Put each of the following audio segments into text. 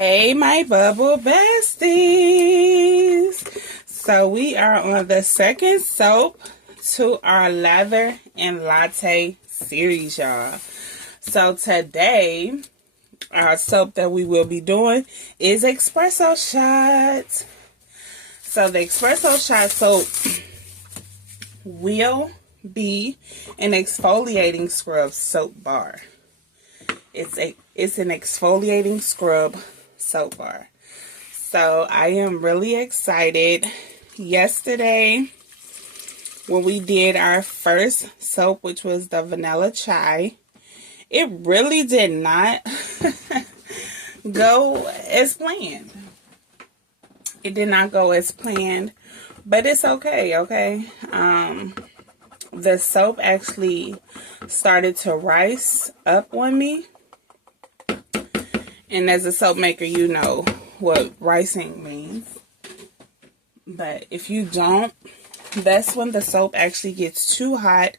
Hey, my bubble besties. So we are on the second soap to our Lather and Latte series, y'all. So today, our soap that we will be doing is Espresso Shots. So the Espresso Shot soap will be an exfoliating scrub soap bar. It's an exfoliating scrub soap bar. So I am really excited. Yesterday, when we did our first soap, which was the vanilla chai, it really did not go as planned. It did not go as planned, but it's okay, okay? The soap actually started to rise up on me. And as a soap maker, you know what rising means. But if you don't, that's when the soap actually gets too hot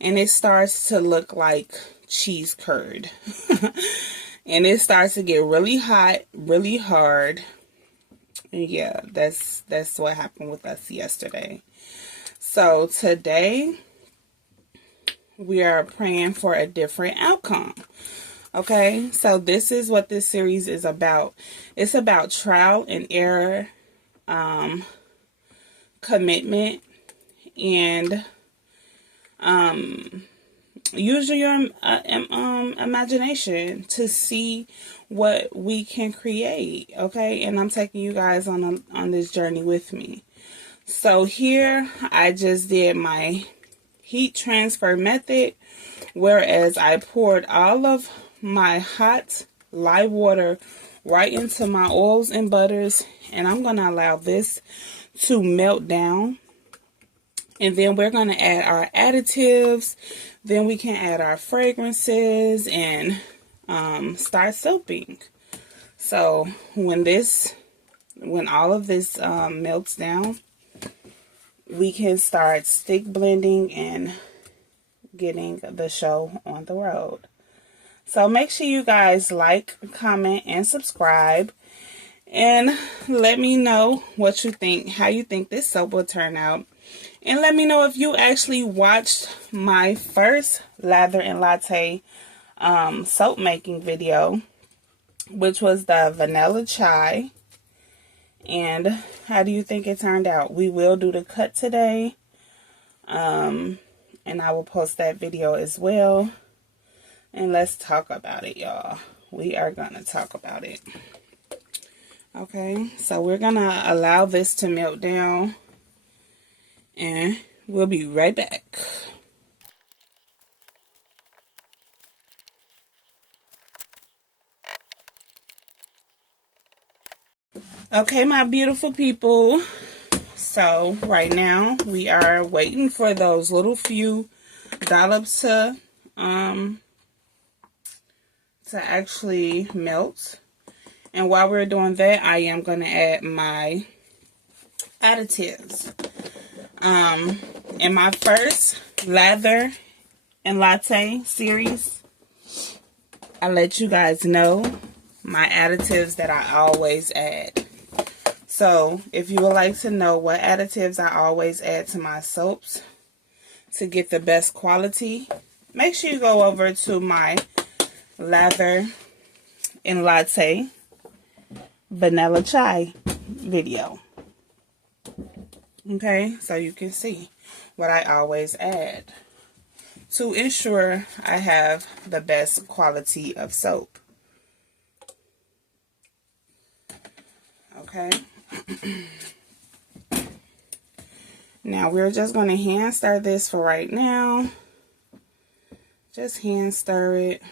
and it starts to look like cheese curd. And it starts to get really hot, really hard. And yeah, that's what happened with us yesterday. So today, we are praying for a different outcome. Okay, so this is what this series is about. It's about trial and error, commitment, and use your imagination to see what we can create. Okay, and I'm taking you guys on this journey with me. So here I just did my heat transfer method, whereas I poured all of my hot live water right into my oils and butters, and I'm going to allow this to melt down, and then we're going to add our additives. Then we can add our fragrances and start soaping. So when all of this melts down, we can start stick blending and getting the show on the road. So make sure you guys like, comment, and subscribe. And let me know what you think, how you think this soap will turn out. And let me know if you actually watched my first Lather and Latte soap making video, which was the vanilla chai. And how do you think it turned out? We will do the cut today. And I will post that video as well. And let's talk about it, y'all. We are going to talk about it. Okay, so we're going to allow this to melt down. And we'll be right back. Okay, my beautiful people. So right now we are waiting for those little few dollops to actually melt. And while we're doing that, I am going to add my additives. In my first Lather and Latte series, I let you guys know my additives that I always add. So if you would like to know what additives I always add to my soaps to get the best quality, make sure you go over to my Lather and Latte vanilla chai video. Okay, so you can see what I always add to ensure I have the best quality of soap. Okay. Now we're just going to hand stir this for right now. Just hand stir it.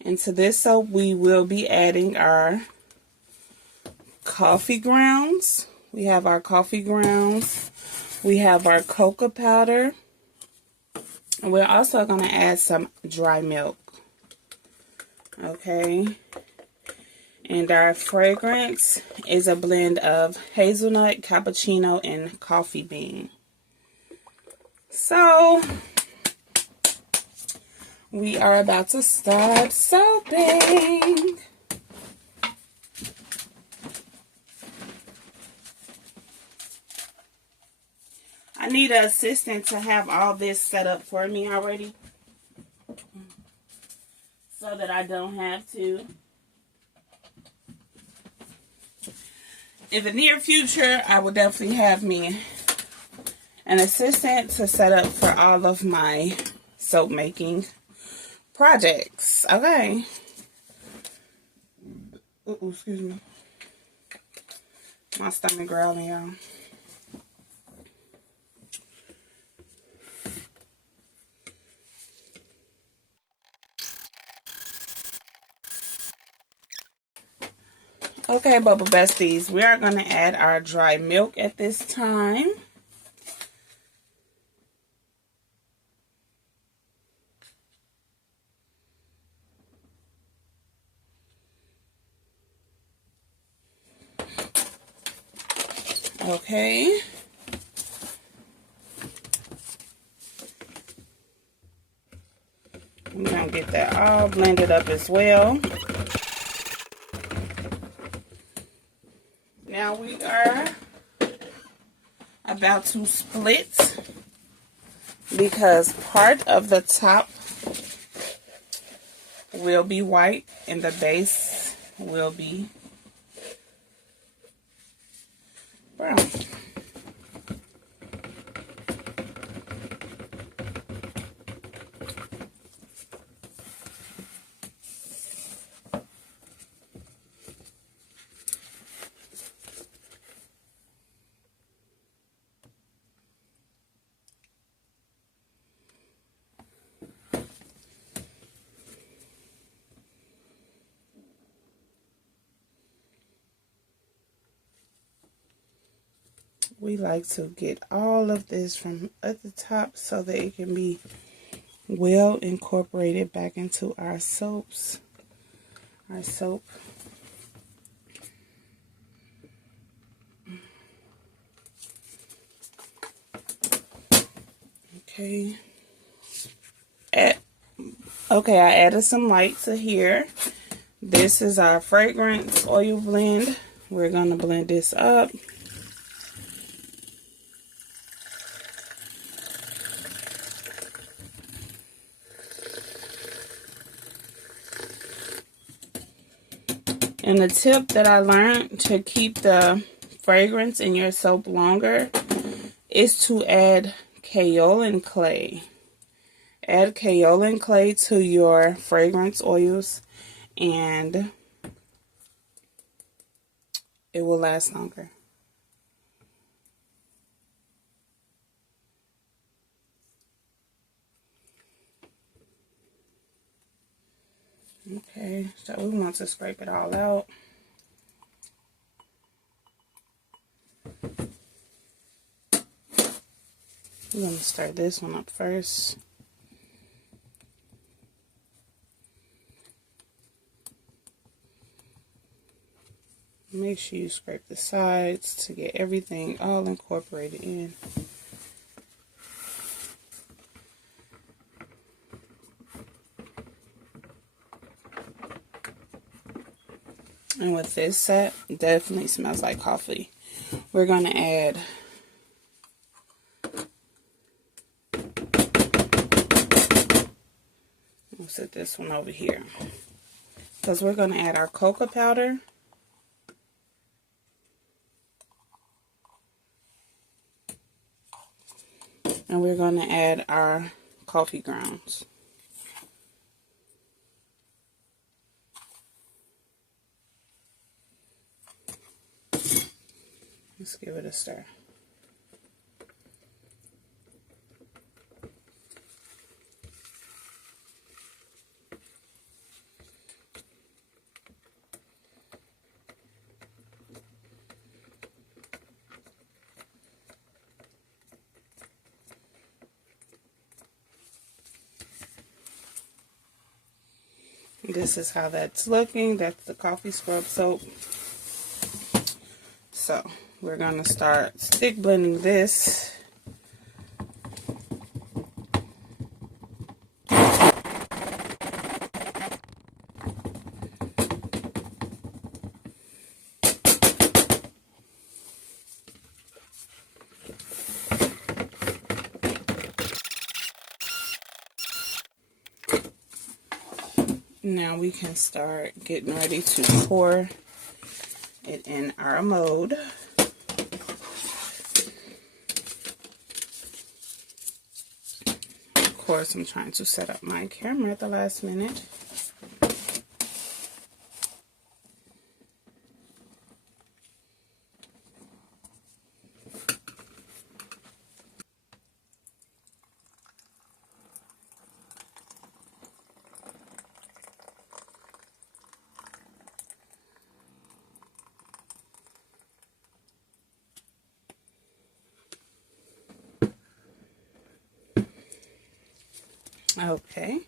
Into this soap, we will be adding our coffee grounds. We have our coffee grounds. We have our cocoa powder. And we're also going to add some dry milk. Okay. And our fragrance is a blend of hazelnut, cappuccino, and coffee bean. So we are about to start soaping. I need an assistant to have all this set up for me already, so that I don't have to. In the near future, I will definitely have me an assistant to set up for all of my soap making projects. Okay. Ooh, excuse me. My stomach growling, y'all. Okay, Bubble Besties, we are going to add our dry milk at this time. Okay. I'm going to get that all blended up as well. Now we are about to split, because part of the top will be white and the base will be brown. We like to get all of this from at the top so that it can be well incorporated back into our soaps. Our soap. Okay. Okay, I added some light to here. This is our fragrance oil blend. We're going to blend this up. And the tip that I learned to keep the fragrance in your soap longer is to add kaolin clay. Add kaolin clay to your fragrance oils and it will last longer. Okay, so we want to scrape it all out. We're going to start this one up first. Make sure you scrape the sides to get everything all incorporated in. And with this set, definitely smells like coffee. We're going to add I'll set this one over here. Because we're going to add our cocoa powder. And we're going to add our coffee grounds. Let's give it a stir. This is how that's looking. That's the coffee scrub soap. So we're going to start stick blending this. Now we can start getting ready to pour it in our mold. Of course, I'm trying to set up my camera at the last minute. Okay.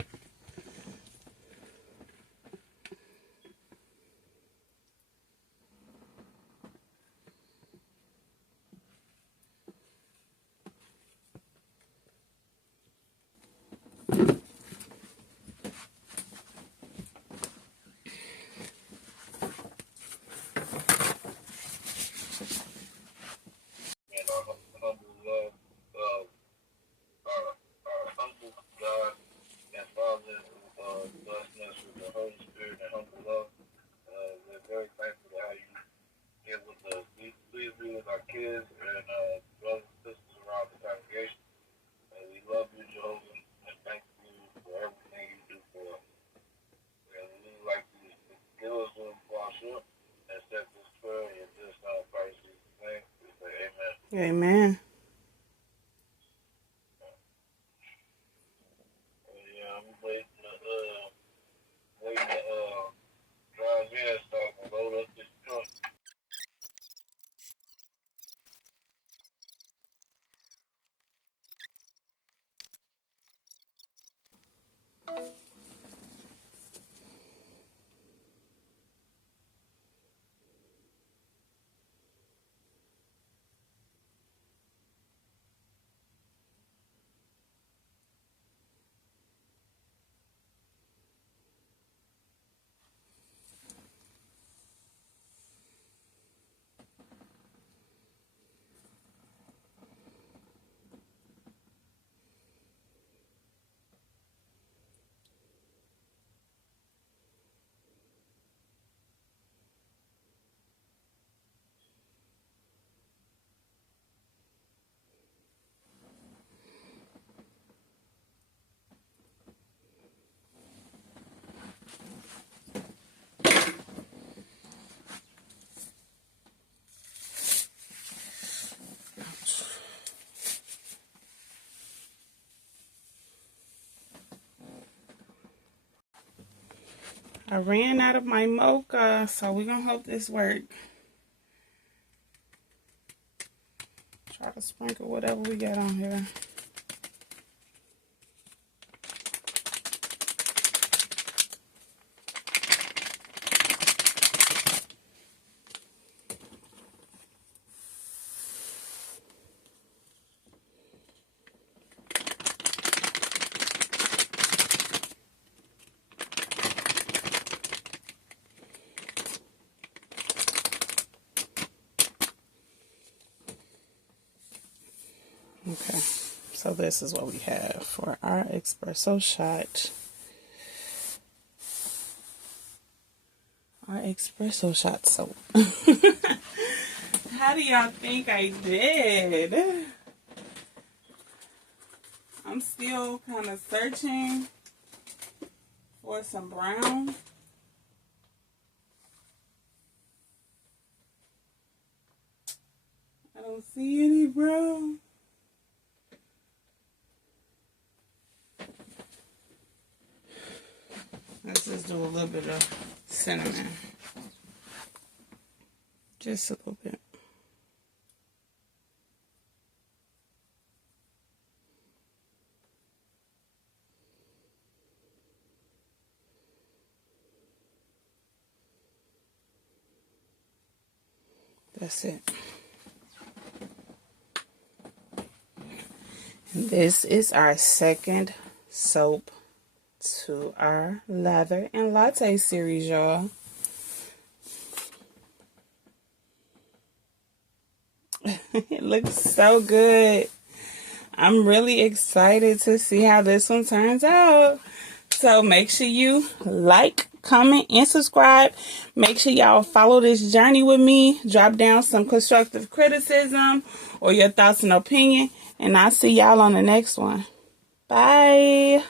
Amen. I ran out of my mocha, so we're gonna hope this works. Try to sprinkle whatever we got on here. Okay, so this is what we have for our espresso shot. Our espresso shot soap. How do y'all think I did? I'm still kind of searching for some brown. I don't see any brown. Let's just do a little bit of cinnamon. Just a little bit. That's it. And this is our second soap to our Lather and Latte series, y'all. It looks so good. I'm really excited to see how this one turns out. So make sure you like, comment, and subscribe. Make sure y'all follow this journey with me. Drop down some constructive criticism or your thoughts and opinion. And I'll see y'all on the next one. Bye.